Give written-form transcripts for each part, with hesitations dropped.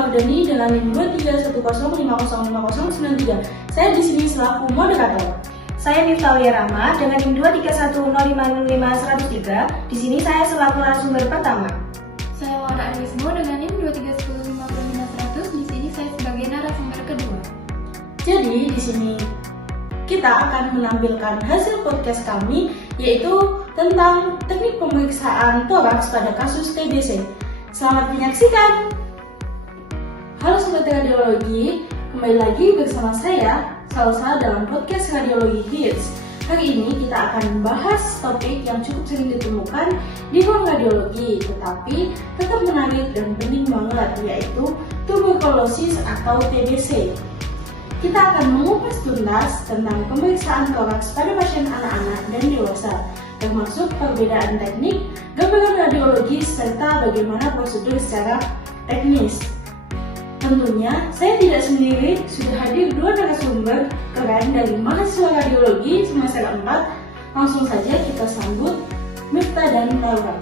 Mardani dengan NIM 23105050093. Saya di sini selaku moderator. Saya Miftahul Rahmat dengan NIM 23105050103. Di sini saya selaku narasumber pertama. Saya Laura Arismo dengan NIM 231050500. Di sini saya sebagai narasumber kedua. Jadi di sini kita akan menampilkan hasil podcast kami, yaitu tentang teknik pemeriksaan toraks pada kasus TBC. Selamat menyaksikan. Halo Sobat Radiologi, kembali lagi bersama saya, Salsa, dalam podcast Radiologi Hits. Hari ini kita akan membahas topik yang cukup sering ditemukan di ruang radiologi, tetapi tetap menarik dan penting banget, yaitu tuberkulosis atau TBC. Kita akan mengupas tuntas tentang pemeriksaan toraks pada pasien anak-anak dan dewasa, termasuk perbedaan teknik, gambaran radiologi, serta bagaimana prosedur secara teknis. Tentunya, saya tidak sendiri, sudah hadir dua narasumber keren dari mahasiswa radiologi semester 4. Langsung saja kita sambut Miftah dan Laura.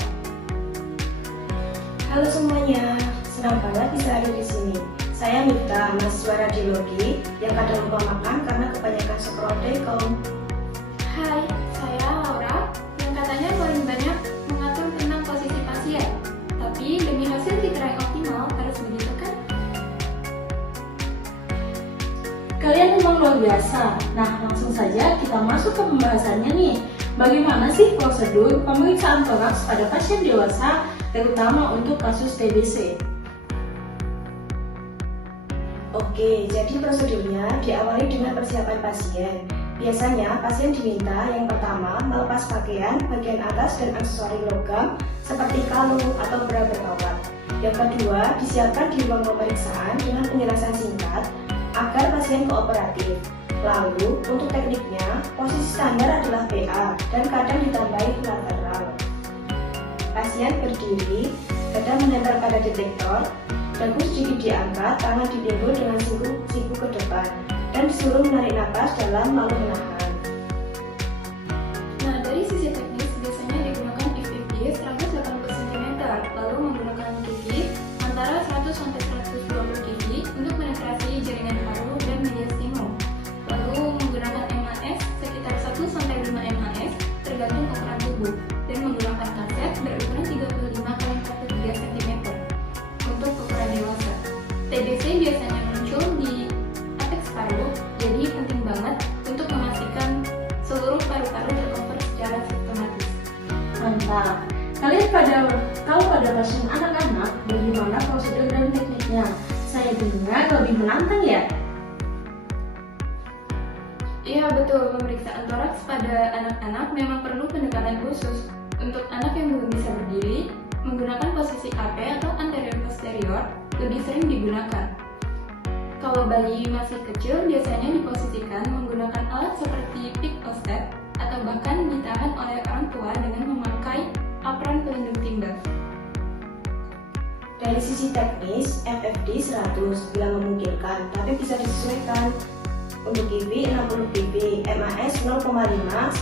Halo semuanya, senang banget bisa hadir di sini. Saya Miftah, mahasiswa radiologi yang kadang lupa makan karena kebanyakan scroll dekom. Hai, saya Laura yang katanya paling banyak mengatur tentang posisi pasien. Tapi demi hasil titer yang optimal harus begitu kan? Kalian memang luar biasa. Nah, langsung saja kita masuk ke pembahasannya nih. Bagaimana sih prosedur pemeriksaan toraks pada pasien dewasa, terutama untuk kasus TBC? Oke, jadi prosedurnya diawali dengan persiapan pasien. Biasanya pasien diminta yang pertama melepas pakaian bagian atas dan aksesori logam seperti kalung atau bra berkawat. Yang kedua, disiapkan di ruang pemeriksaan dengan penjelasan singkat agar pasien kooperatif. Lalu, untuk tekniknya, posisi standar adalah PA dan kadang ditambahi lateral. Pasien berdiri, dada menempel pada detektor, dagu sedikit diangkat, tangan didengkul dengan siku ke depan, dan disuruh menarik napas dalam lalu menahan. Nah, dari sisi teknis biasanya digunakan FFD 180 cm, lalu menggunakan KIVI antara 100 sampai 120 KIVI untuk penetrasi jaringan paru dan mediastinum. Lalu menggunakan MAS sekitar 1 sampai 5 MAS tergantung ukuran tubuh, dan menggunakan kaset berukuran 35 x 43 cm untuk ukuran dewasa. TBC biasanya muncul di apeks paru, jadi penting banget untuk memastikan seluruh paru-paru tercover secara sistematis. Mantap. Kalian tahu pada pasien anak-anak bagaimana prosedur dan tekniknya. Saya dengar lebih menantang ya? Iya betul, pemeriksaan toraks pada anak-anak memang perlu pendekatan khusus. Untuk anak yang belum bisa berdiri, menggunakan posisi AP atau anterior-posterior lebih sering digunakan. Kalau bayi masih kecil, biasanya diposisikan menggunakan alat seperti pick-o-step atau bahkan ditahan oleh orang tua dengan memakai apron pelindung timbal. Dari sisi teknis, FFD 100 bila memungkinkan, tapi bisa disesuaikan. Untuk KIVI 60 kV, MAS 0,5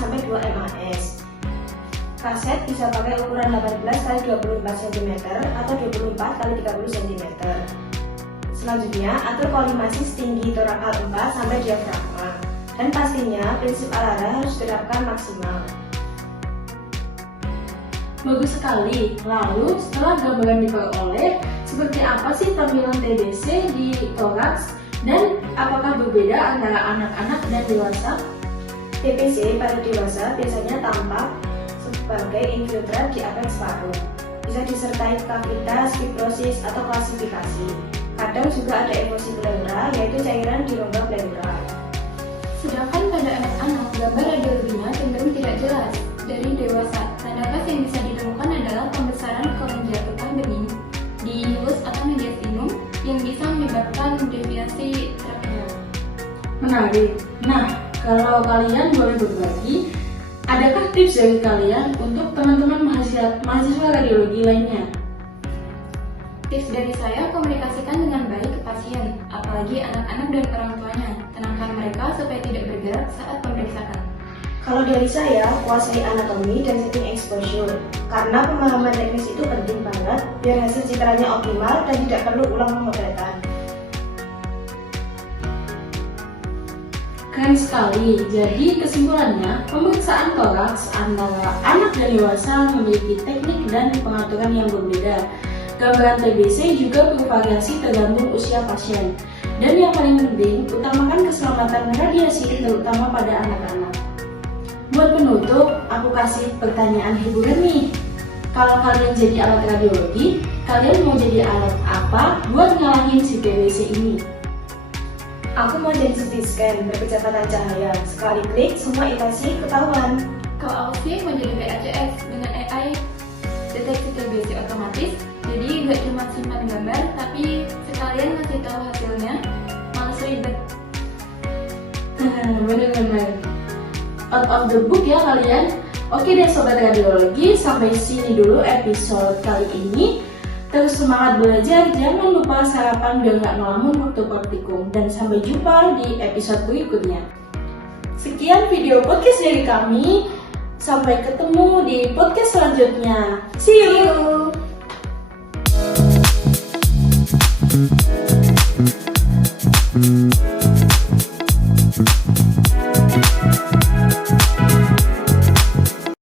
sampai 2 MAS. Kaset bisa pakai ukuran 18 x 24 cm atau 24 x 30 cm. Selanjutnya, atur kolimasi setinggi torakal 4 sampai diafragma. Dan pastinya, prinsip Alara harus diterapkan maksimal. Bagus sekali. Lalu setelah gambaran diperoleh, seperti apa sih tampilan TBC di toraks dan apakah berbeda antara anak-anak dan dewasa? TBC pada dewasa biasanya tampak sebagai infiltrat di apeks paru. Bisa disertai kavitas, fibrosis, atau klasifikasi. Kadang juga ada evosi pleura, yaitu cairan di rongga pleura. Sedangkan pada anak-anak, gambar radiologinya cenderung tidak jelas. Dari dewasa, tanda khas yang bisa ditemukan adalah pembesaran kelenjar getah bening di hilus atau mediastinum yang bisa menyebabkan deviasi trakeal. Menarik. Nah, kalau kalian boleh berbagi, adakah tips dari kalian untuk teman-teman mahasiswa radiologi lainnya? Tips dari saya, komunikasikan dengan baik ke pasien, apalagi anak-anak dan orang tuanya. Tenangkan mereka supaya tidak bergerak saat pemeriksaan. Kalau dari saya, kuasai anatomi dan setting exposure. Karena pemahaman teknis itu penting banget biar hasil citranya optimal dan tidak perlu ulang pemotretan. Keren sekali. Jadi kesimpulannya, pemeriksaan toraks antara anak dan dewasa memiliki teknik dan pengaturan yang berbeda. Gambaran TBC juga bervariasi tergantung usia pasien. Dan yang paling penting, utamakan keselamatan radiasi terutama pada anak-anak. Buat penutup, aku kasih pertanyaan hiburan nih. Kalau kalian jadi alat radiologi, kalian mau jadi alat apa buat ngalahin si TBC ini? Aku mau jadi CT scan berkecepatan cahaya. Sekali klik, semua iritasi ketahuan. Kalau aku sih mau jadi PACS dengan AI deteksi TBC otomatis. Jadi nggak cuma simpan gambar, tapi sekalian ngasih tahu hasilnya. Males ribet. Bener-bener out of the book ya kalian. Oke deh sobat radiologi, sampai sini dulu episode kali ini. Terus semangat belajar, jangan lupa sarapan biar nggak ngelamun waktu praktikum. Dan sampai jumpa di episode berikutnya. Sekian video podcast dari kami. Sampai ketemu di podcast selanjutnya. See you!